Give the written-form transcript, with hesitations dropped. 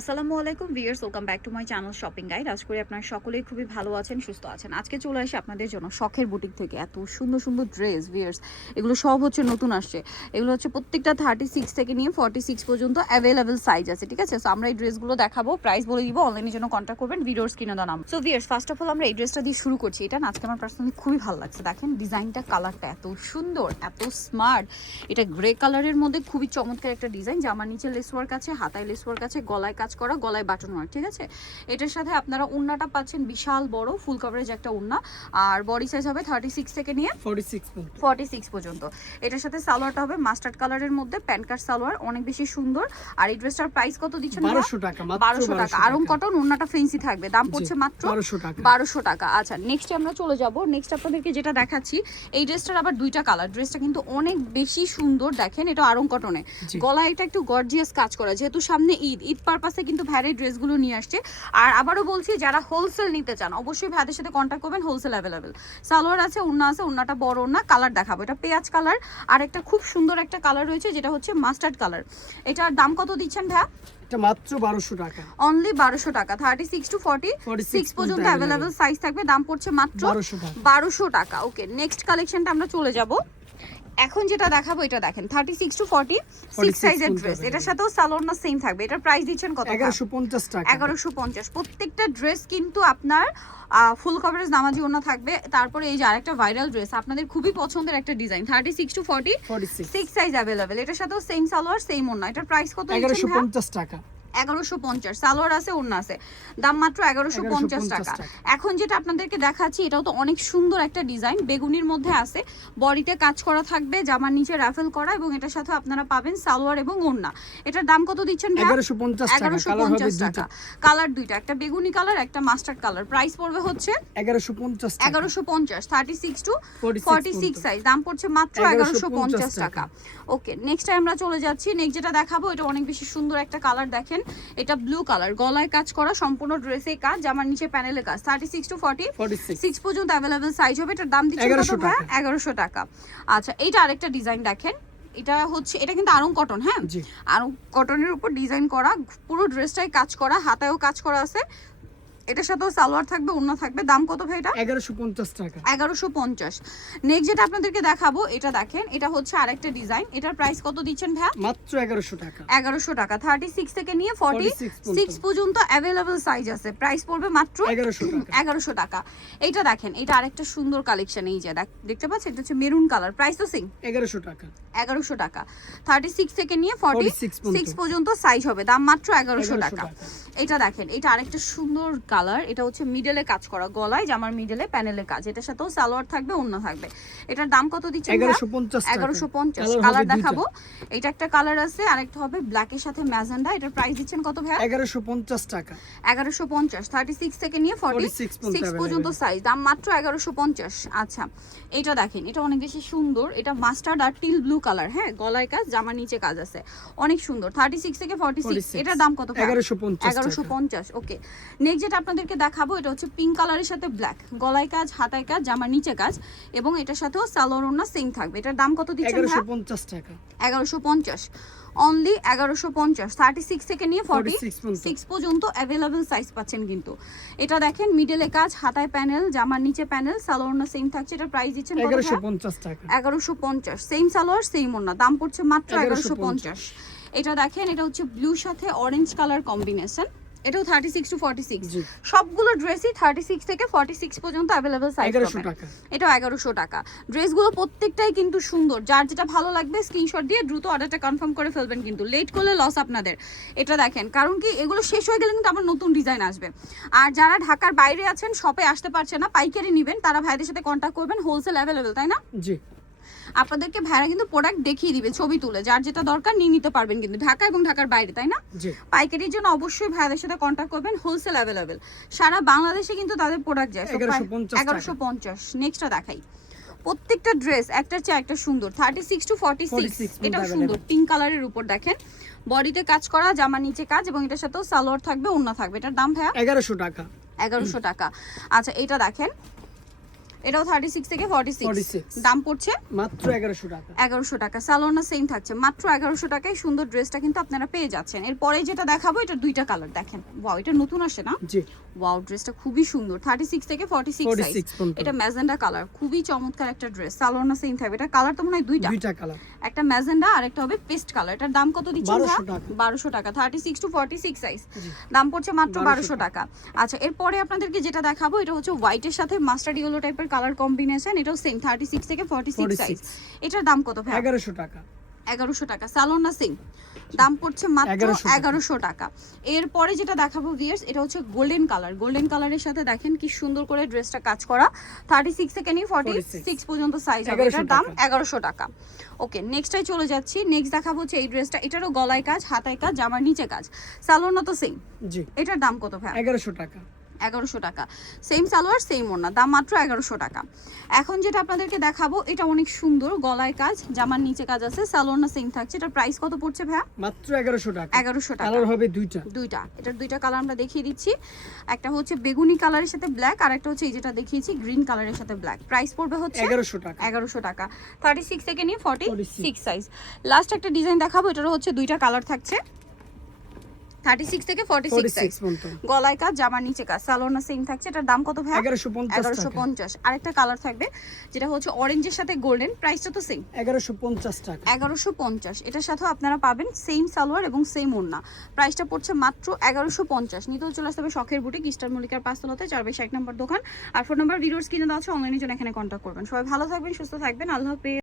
আসসালামু আলাইকুম viewers, welcome back to my channel shopping guide. আশা করি আপনারা সকলেই খুবই ভালো আছেন, সুস্থ আছেন। আজকে চলে আসি আপনাদের জন্য শখের বুটিক থেকে এত সুন্দর সুন্দর ড্রেস ভিউয়ার্স। এগুলো সব হচ্ছে নতুন আসছে। এগুলো হচ্ছে প্রত্যেকটা 36 থেকে নিয়ে 46 পর্যন্ত অ্যাভেলেবেল সাইজ আছে, ঠিক আছে? সো আমরা এই ড্রেসগুলো দেখাবো, প্রাইস বলে দিব, অনলাইনের জন্য কন্ট্যাক্ট করবেন ভিডিওর স্ক্রিনে দেওয়া নাম। So viewers, first of all আমরা এই ড্রেসটা দিয়ে শুরু করছি। এটা না আজকে আমার পার্সোনালি খুবই ভালো লাগছে। দেখেন ডিজাইনটা, কালারটা এত সুন্দর, এত স্মার্ট। এটা গ্রে কালারের মধ্যে খুবই চমৎকার একটা ডিজাইন। জামার নিচে লেস ওয়ার্ক আছে, হাতায় লেস ওয়ার্ক আছে, গলায় কাজ করা, গলায় বাটন ওয়ার্ক, ঠিক আছে? এটার সাথে আপনারা ওড়নাটা পাচ্ছেন বিশাল বড় ফুল কভারেজ একটা ওড়না। আর বডি সাইজ হবে 36 থেকে নিয়ে 46 পর্যন্ত। এটার সাথে সালোয়ারটা হবে মাস্টার্ড কালারের মধ্যে, প্যান্ট কাট সালোয়ার, অনেক বেশি সুন্দর। আর এই ড্রেসটার প্রাইস কত দিচ্ছেন? 1200 টাকা। 1200 টাকা। আরং কটন, ওড়নাটা ফেন্সি থাকবে, দাম পড়ছে মাত্র 1200 টাকা। আচ্ছা, নেক্সট আমরা চলে যাব। নেক্সট আপনাদেরকে যেটা দেখাচ্ছি, এই ড্রেসটার আবার দুইটা কালার। ড্রেসটা কিন্তু অনেক বেশি সুন্দর। দেখেন এটা আরং কটনে, গলায় এটা একটু গর্জিয়াস কাজ করা, যেহেতু সামনে ঈদ পারপাসে কিন্তু ভ্যারি ড্রেসগুলো নিয়ে আসছে। আর আবারও বলছি, যারা হোলসেল নিতে চান অবশ্যই ভাইদের সাথে কন্ট্যাক্ট করবেন, হোলসেল অ্যাভেলেবেল। সালোয়ার আছে, ওড়না আছে, ওড়নাটা বড় ওড়না। কালার দেখাবো, এটা পেঁয়াজ কালার, আর একটা খুব সুন্দর একটা কালার রয়েছে যেটা হচ্ছে মাস্টার্ড কালার। এটার দাম কত দিচ্ছেন ভাইয়া? এটা মাত্র 1200 টাকা, অনলি 1200 টাকা। 36 টু 46 পর্যন্ত অ্যাভেলেবেল সাইজ থাকবে, দাম পড়ছে মাত্র 1200 টাকা। ওকে, নেক্সট কালেকশনটা আমরা চলে যাব। এখন যেটা দেখাবো এটা দেখেন 36 টু 46 সাইজের ড্রেস। এটার সাথেও সালোয়ার না সেম থাকবে। এটার প্রাইস দিচ্ছেন কত? 1150 টাকা। 1150। প্রত্যেকটা ড্রেস কিন্তু আপনার ফুল কভারেজ নামাজি ওড়না থাকবে। তারপরে এই যে আরেকটা ভাইরাল ড্রেস, আপনাদের খুবই পছন্দের একটা ডিজাইন, 36 টু 46 সাইজ अवेलेबल। এটার সাথেও সেম সালোয়ার সেম ওড়না। এটার প্রাইস কত? 1150 টাকা। 1150। সালোয়ার আছে, ওড়না আছে, দাম মাত্র 1150 টাকা। এখন যেটা আপনাদেরকে দেখাচ্ছি এটাও তো অনেক সুন্দর একটা ডিজাইন, বেগুনির মধ্যে আছে, বডিতে কাজ করা থাকবে, জামার নিচে রাফেল করা, এবং এটার সাথে আপনারা পাবেন সালোয়ার এবং ওড়না। এটার দাম কত দিচ্ছেন? 1150 টাকা। কালার দুইটা, একটা বেগুনি কালার, একটা মাস্টার্ড কালার। প্রাইস পড়বে হচ্ছে 1150। 36 টু 46 সাইজ, দাম পড়ছে মাত্র 1150 টাকা। ওকে, নেক্সট আমরা চলে যাচ্ছি। নেক্সট যেটা দেখাবো এটা অনেক বেশি সুন্দর একটা কালার। দেখেন এটা ব্লু কালার, গলায় কাজ করা, সম্পূর্ণ ড্রেসে কাজ, জামার নিচে প্যানেলে কাজ। 36 টু 46 পর্যন্ত अवेलेबल সাইজ হবে। এটার দাম দিচ্ছেন কত ভাই? 1100 টাকা। আচ্ছা, এইটা আরেকটা ডিজাইন দেখেন। এটা হচ্ছে, এটা কিন্তু আরং কটন, হ্যাঁ, আরং কটনের উপর ডিজাইন করা, পুরো ড্রেসটাই কাজ করা, হাতায়ও কাজ করা আছে। এটার সাথেও সালোয়ার থাকবে, ওড়না থাকবে। দাম কত ভাই এটা? 1150 টাকা। 1150। নেক্সট যেটা আপনাদেরকে দেখাবো এটা দেখেন, এটা হচ্ছে আরেকটা ডিজাইন। এটার প্রাইস কত দিচ্ছেন ভাই? মাত্র 1100 টাকা। 1100 টাকা। 36 থেকে নিয়ে 46 পর্যন্ত अवेलेबल সাইজ আছে। প্রাইস পড়বে মাত্র 1100 টাকা। এইটা দেখেন, এটা আরেকটা সুন্দর কালেকশন। এই যে দেখতে পাচ্ছেন, এটা হচ্ছে মেরুন কালার। প্রাইস তো সেম, 1100 টাকা। 1100 টাকা। 36 থেকে নিয়ে 46 পর্যন্ত সাইজ হবে, দাম মাত্র 1100 টাকা। এটা দেখেন, এটা আরেকটা সুন্দর কালার। এটা হচ্ছে মিডলে কাজ করা, গলায় জামার মিডলে প্যানেলে কাজ। এটার সাথেও সালোয়ার থাকবে, ওড়না থাকবে। এটার দাম কত দিচ্ছেন? 1150। কালার দেখাবো, এটা একটা কালার আছে, আরেকটা হবে ব্ল্যাকের সাথে ম্যাজেন্ডা। এটার প্রাইস দিচ্ছেন কত ভাই? 1150 টাকা। 1150। 36 থেকে নিয়ে 46 পর্যন্ত সাইজ, দাম মাত্র 1150। আচ্ছা, এটা দেখেন, এটা অনেক বেশি সুন্দর। এটা মাস্টার্ড আর টিল ব্লু কালার, হ্যাঁ, গলায় কাজ, জামার নিচে কাজ আছে, অনেক সুন্দর। 36 থেকে 46। এটার দাম কত? 1150। ওকে, নেক্সট যেটা আপনাদেরকে দেখাবো এটা হচ্ছে পিঙ্ক কালারের সাথে ব্ল্যাক, গলায় কাজ, হাতায় কাজ, জামার নিচে কাজ, এবং এটার সাথেও সালোয়ার ওড়না সেম থাকবে। এটার দাম কত দিচ্ছেন? 1150 টাকা। 1150। অনলি 1150। 36 থেকে নিয়ে 46 পর্যন্ত अवेलेबल সাইজ পাচ্ছেন কিন্তু। এটা দেখেন মিডলে কাজ, হাতায় প্যানেল, জামার নিচে প্যানেল, সালোয়ার ওড়না সেম থাকছে। এটা প্রাইস দিচ্ছেন 1150 টাকা। 1150। সেম সালোয়ার সেম ওড়না, দাম পড়ছে মাত্র 1150। এটা দেখেন, এটা হচ্ছে ব্লুর সাথে অরেঞ্জ কালার কম্বিনেশন। এটাও 36 টু 46। সবগুলো ড্রেসই 36 থেকে 46 পর্যন্ত अवेलेबल সাইজ পাবেন। এটাও 1100 টাকা। ড্রেসগুলো প্রত্যেকটাই কিন্তু সুন্দর। যার যেটা ভালো লাগবে স্ক্রিনশট দিয়ে দ্রুত অর্ডারটা কনফার্ম করে ফেলবেন, কিন্তু লেট করলে লস আপনাদের। এটা দেখেন, কারণ কি এগুলো শেষ হয়ে গেলে কিন্তু আবার নতুন ডিজাইন আসবে। আর যারা ঢাকার বাইরে আছেন, শপে আসতে পারছে না, পাইকারি নেবেন, তারা ভাইদের সাথে কন্ট্যাক্ট করবেন, হোলসেল अवेलेबल, তাই না? জি। আপনাদেরকে ভাইরা কিন্তু প্রোডাক্ট দেখিয়ে দিবে ছবি তুলে, যার যেটা দরকার নিয়ে নিতে পারবেন কিন্তু ঢাকা এবং ঢাকার বাইরে, তাই না? পাইকারির জন্য অবশ্যই ভাইদের সাথে কন্ট্যাক্ট করবেন, হোলসেল अवेलेबल। সারা বাংলাদেশে কিন্তু তাদের প্রোডাক্ট যায়। 1150। নেক্সটটা দেখাই। প্রত্যেকটা ড্রেস একটার চেয়ে একটা সুন্দর। 36 টু 46। এটাও সুন্দর, পিঙ্ক কালারের উপর দেখেন, বডিতে কাজ করা, জামা নিচে কাজ, এবং এটার সাথেও সালোয়ার থাকবে, ওড়না থাকবে। এটার দাম ভাইয়া 1100 টাকা। 1100 টাকা। আচ্ছা, এটা দেখেন, এটাও 36 থেকে 46 46 দাম পড়ছে মাত্র 1100 টাকা। 1100 টাকা। সালোয়ারটা সেম থাকছে, মাত্র 1100 টাকায় সুন্দর ড্রেসটা কিন্তু আপনারা পেয়ে যাচ্ছেন। এরপরে যেটা দেখাবো এটা দুইটা কালার দেখেন, ওয়াও এটা নতুন আসে না, জি ওয়াও ড্রেসটা খুবই সুন্দর 36 থেকে 46 সাইজ। 46 পর্যন্ত। এটা ম্যাজেন্ডা কালার, খুবই চমৎকার একটা ড্রেস। সালোয়ারটা সেম থাকবে, এটা কালার তো মনে হয় দুইটা কালার, একটা ম্যাজেন্ডা আর একটা হবে পেস্ট কালার। এটার দাম কত দিচ্ছেন? 1200 টাকা। 1200 টাকা 36 টু 46 সাইজ, জি। দাম পড়ছে মাত্র 1200 1200 টাকা। আচ্ছা এরপরে আপনাদেরকে যেটা দেখাবো এটা হচ্ছে হোয়াইটের সাথে মাস্টার্ড ইয়েলো টাইপের কালার কম্বিনেশন, এটাও সেম 36 থেকে 46 সাইজ। এটার দাম কত ভাই? 1100 টাকা। 1100 টাকা। সালোয়ারটা সেম, দাম পড়ছে মাত্র 1100 টাকা। এরপরে যেটা দেখাবো ভিউয়ার্স এটা হচ্ছে গোল্ডেন কালার। গোল্ডেন কালারের সাথে দেখেন কি সুন্দর করে ড্রেসটা কাজ করা, 36 থেকে নিয়ে 46 পর্যন্ত সাইজ হবে। এটার দাম 1100 টাকা। ওকে নেক্সটটাই চলে যাচ্ছি। নেক্সট দেখাবো হচ্ছে এই ড্রেসটা, এটারও গলায় কাজ, হাতায় কাজ, জামার নিচে কাজ। সালোয়ারটা তো সেম, জি এটার দাম কত ভাই? 1100 টাকা। 1100 টাকা। সেম সালোয়ার সেম ওড়না, দাম মাত্র 1100 টাকা। এখন যেটা আপনাদেরকে দেখাবো এটা অনেক সুন্দর, গলায় কাজ, জামার নিচে কাজ আছে, সালোয়ারটা সেম থাকছে। এটার প্রাইস কত পড়ছে ভাইয়া? মাত্র 1100 টাকা। 1100 টাকা। কালার হবে দুইটা। এটার দুইটা কালার আমরা দেখিয়ে দিচ্ছি, একটা হচ্ছে বেগুনি কালারের সাথে ব্ল্যাক আর একটা হচ্ছে এই যেটা দেখিয়েছি গ্রিন কালারের সাথে ব্ল্যাক। প্রাইস পড়বে হচ্ছে 1100 টাকা। 1100 টাকা 36 থেকে নিয়ে 46 সাইজ। লাস্ট একটা ডিজাইন দেখাবো, এটারও হচ্ছে দুইটা কালার থাকছে, 36 থেকে 46 সাইজ। গলায় কাজ, জামার নিচে কাজ, সালোয়ারটা সেম থাকছে। এটার দাম কত ভাই? 1150। আরেকটা কালার থাকবে যেটা হচ্ছে অরেঞ্জের সাথে গোল্ডেন, প্রাইসটা তো সেম 1150 টাকা। 1150। এটার সাথেও আপনারা পাবেন সেম সালোয়ার এবং সেম ওড়না। প্রাইসটা পড়ছে মাত্র 1150। নিতেও চলে আসতে হবে শখের বুটিক, ইস্টার মল্লিকার 5 তলাতে 4/1 নম্বর দোকান। আর ফোন নাম্বার ভিডিওর স্ক্রিনে দেওয়া আছে, অনলাইনের জন্য এখানে কন্ট্যাক্ট করবেন। সবাই ভালো থাকবেন, সুস্থ থাকবেন, আল্লাহ হাফেজ।